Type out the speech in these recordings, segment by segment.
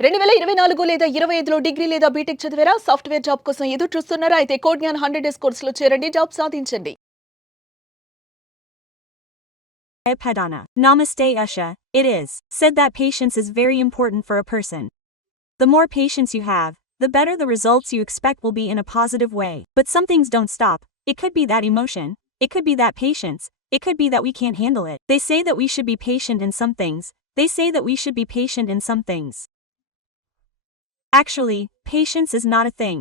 2024 లేదా 25లో డిగ్రీ లేదా బీటెక్ చదివారా? సాఫ్ట్‌వేర్ జాబ్ కోసం ఎదురు చూస్తున్నారా? అయితే కోడ్ జ్ఞాన్ 100 డేస్ కోర్సులో చేరండి. జాబ్ సాధించండి. Vijaya peddina. Namaste Usha. It is said that patience is very important for a person. The more patience you have, the better the results you expect will be in a positive way. But some things don't stop. It could be that emotion. It could be that patience. It could be that we can't handle it. They say that we should be patient in some things. They say that we should be patient in some things. Actually, patience is not a thing.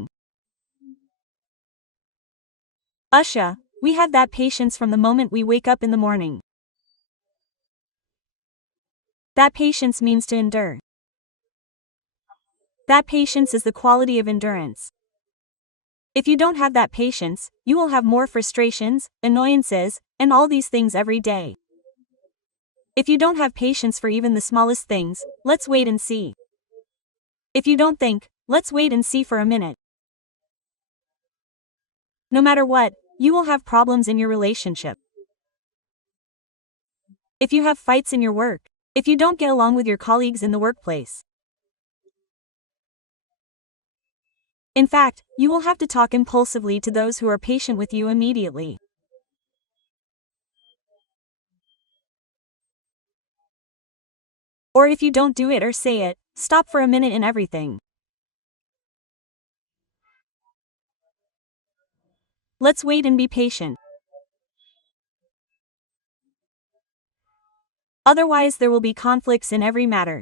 Usha, we have that patience from the moment we wake up in the morning. That patience means to endure. That patience is the quality of endurance. If you don't have that patience, you will have more frustrations, annoyances, and all these things every day. If you don't have patience for even the smallest things, let's wait and see. If you don't think, let's wait and see for a minute. No matter what, you will have problems in your relationship. If you have fights in your work, if you don't get along with your colleagues in the workplace. In fact, you will have to talk impulsively to those who are patient with you immediately. Or if you don't do it or say it, stop for a minute in everything. Let's wait and be patient. Otherwise, there will be conflicts in every matter.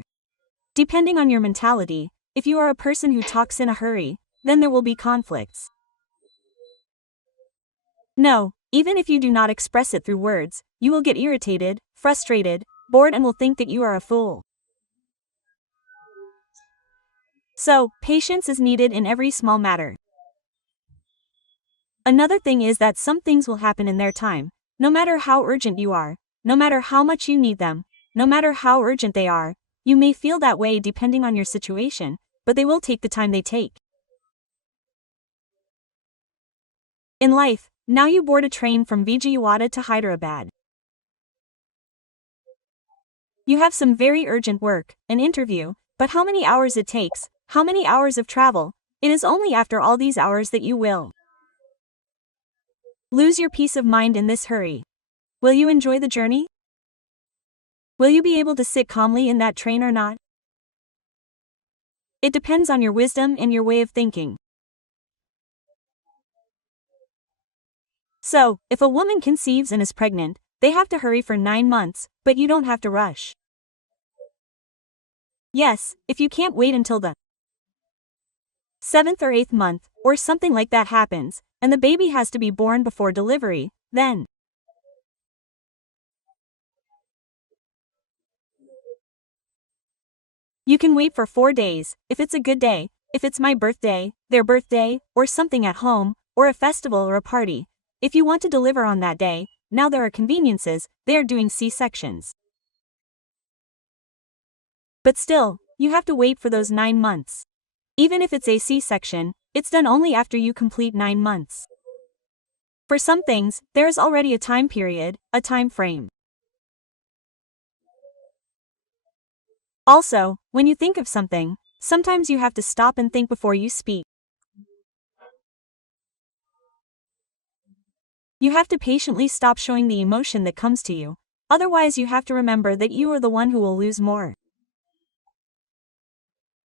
Depending on your mentality, if you are a person who talks in a hurry, then there will be conflicts. No, even if you do not express it through words, you will get irritated, frustrated, bored, and will think that you are a fool. So, patience is needed in every small matter. Another thing is that some things will happen in their time, no matter how urgent you are, no matter how much you need them, no matter how urgent they are. You may feel that way depending on your situation, but they will take the time they take. In life, now you board a train from Vijaya to Hyderabad. You have some very urgent work, an interview, but how many hours it takes, how many hours of travel, it is only after all these hours that you will lose your peace of mind in this hurry. Will you enjoy the journey? Will you be able to sit calmly in that train or not? It depends on your wisdom and your way of thinking. So, if a woman conceives and is pregnant, they have to hurry for 9 months, but you don't have to rush. Yes, if you can't wait until the 7th or 8th month, or something like that happens, and the baby has to be born before delivery, then you can wait for 4 days, if it's a good day, if it's my birthday, their birthday, or something at home, or a festival or a party. If you want to deliver on that day, now there are conveniences, they are doing C-sections. But still, you have to wait for those 9 months. Even if it's a C-section, it's done only after you complete 9 months. For some things, there is already a time period, a time frame. Also, when you think of something, sometimes you have to stop and think before you speak. You have to patiently stop showing the emotion that comes to you, otherwise you have to remember that you are the one who will lose more.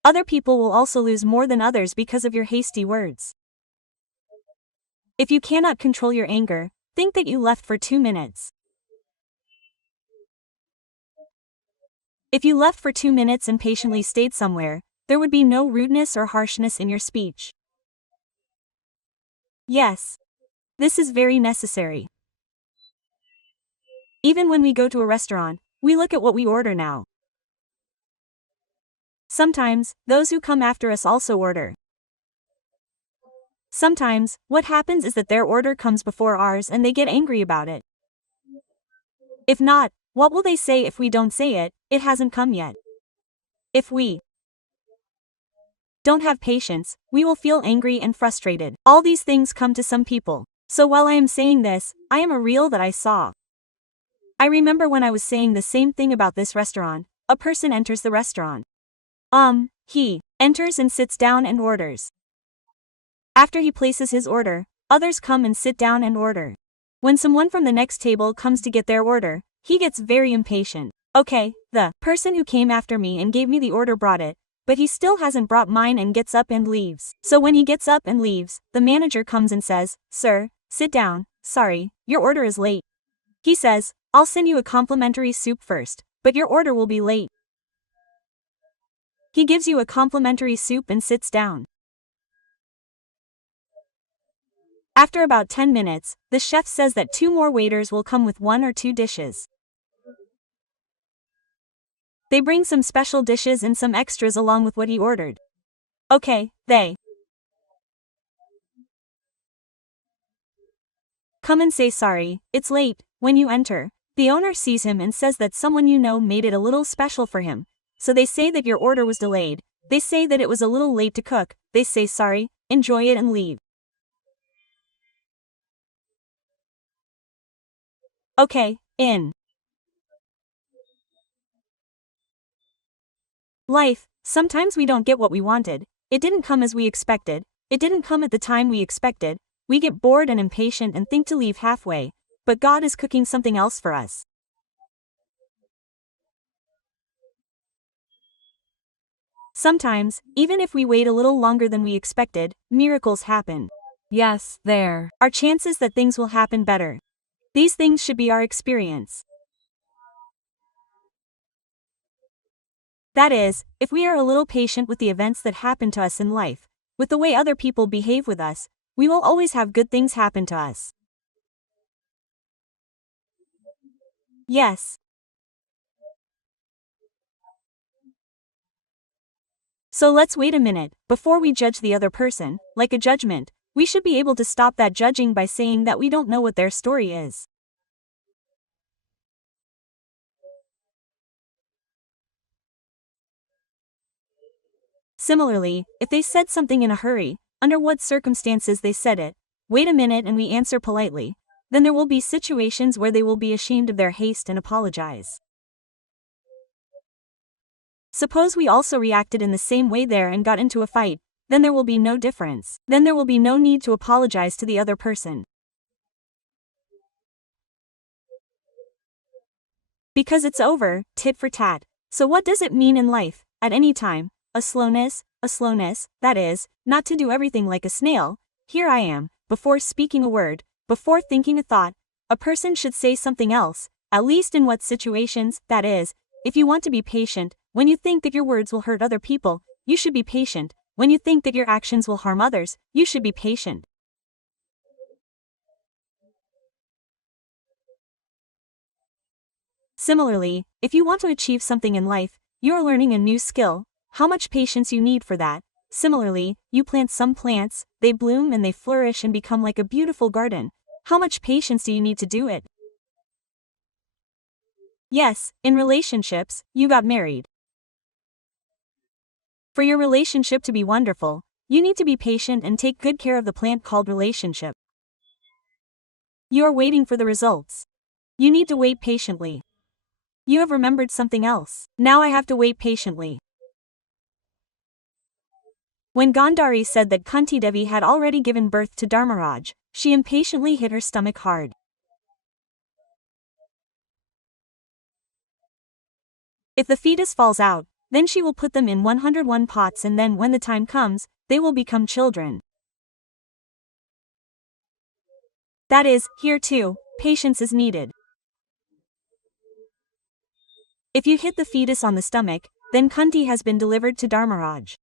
Other people will also lose more than others because of your hasty words. If you cannot control your anger, think that you left for 2 minutes. If you left for 2 minutes and patiently stayed somewhere, there would be no rudeness or harshness in your speech. Yes, this is very necessary. Even when we go to a restaurant, we look at what we order now. Sometimes, those who come after us also order. Sometimes, what happens is that their order comes before ours and they get angry about it. If not, what will they say if we don't say it? It hasn't come yet. If we don't have patience, we will feel angry and frustrated. All these things come to some people. So while I am saying this, I am a reel that I saw. I remember when I was saying the same thing about this restaurant, a person enters the restaurant. He enters and sits down and orders. After he places his order, others come and sit down and order. When someone from the next table comes to get their order, he gets very impatient. Okay, the person who came after me and gave me the order brought it, but he still hasn't brought mine and gets up and leaves. So when he gets up and leaves, the manager comes and says, "Sir, sit down, sorry, your order is late." He says, "I'll send you a complimentary soup first, but your order will be late." He gives you a complimentary soup and sits down. After about 10 minutes, the chef says that 2 more waiters will come with 1 or 2 dishes. They bring some special dishes and some extras along with what he ordered. Okay, they come and say sorry, it's late. When you enter, the owner sees him and says that someone you know made it a little special for him. So they say that your order was delayed. They say that it was a little late to cook. They say sorry, enjoy it and leave. Okay, in life, sometimes we don't get what we wanted. It didn't come as we expected. It didn't come at the time we expected. We get bored and impatient and think to leave halfway. But God is cooking something else for us. Sometimes, even if we wait a little longer than we expected, miracles happen. Yes, there are chances that things will happen better. These things should be our experience. That is, if we are a little patient with the events that happen to us in life, with the way other people behave with us, we will always have good things happen to us. Yes. So let's wait a minute, before we judge the other person, like a judgment, we should be able to stop that judging by saying that we don't know what their story is. Similarly, if they said something in a hurry, under what circumstances they said it, wait a minute and we answer politely, then there will be situations where they will be ashamed of their haste and apologize. Suppose we also reacted in the same way there and got into a fight, then there will be no difference. Then there will be no need to apologize to the other person. Because it's over, tit for tat. So what does it mean in life, at any time? A slowness, that is, not to do everything like a snail. Here I am, before speaking a word, before thinking a thought, a person should say something else, at least in what situations, that is, if you want to be patient, when you think that your words will hurt other people, you should be patient. When you think that your actions will harm others, you should be patient. Similarly, if you want to achieve something in life, you are learning a new skill, how much patience you need for that. Similarly, you plant some plants, they bloom and they flourish and become like a beautiful garden. How much patience do you need to do it? Yes, in relationships, you got married. For your relationship to be wonderful, you need to be patient and take good care of the plant called relationship. You are waiting for the results. You need to wait patiently. You have remembered something else. Now I have to wait patiently. When Gandhari said that Kunti Devi had already given birth to Dharmaraj, she impatiently hit her stomach hard. If the fetus falls out, then she will put them in 101 pots and then when the time comes, they will become children. That is, here too, patience is needed. If you hit the fetus on the stomach, then Kunti has been delivered to Dharmaraj.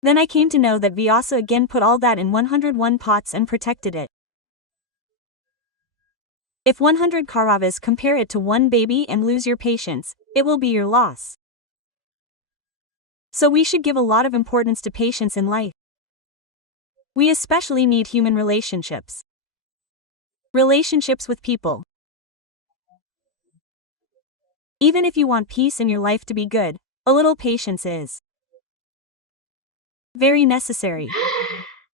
Then I came to know that Vyasa again put all that in 101 pots and protected it. If 100 Kauravas compare it to one baby and lose your patience, it will be your loss. So we should give a lot of importance to patience in life. We especially need human relationships. Relationships with people. Even if you want peace in your life to be good, a little patience is very necessary.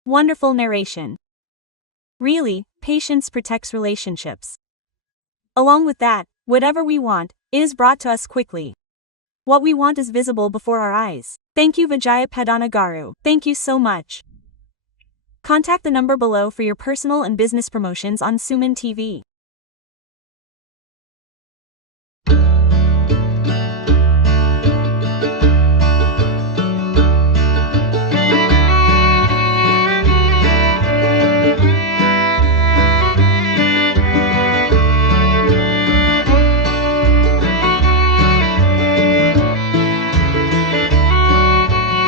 Wonderful narration. Really, patience protects relationships. Along with that, Whatever we want is brought to us quickly. What we want is visible before our eyes. Thank you, Vijaya peddina Garu. Thank you so much. Contact the number below for your personal and business promotions on Suman TV.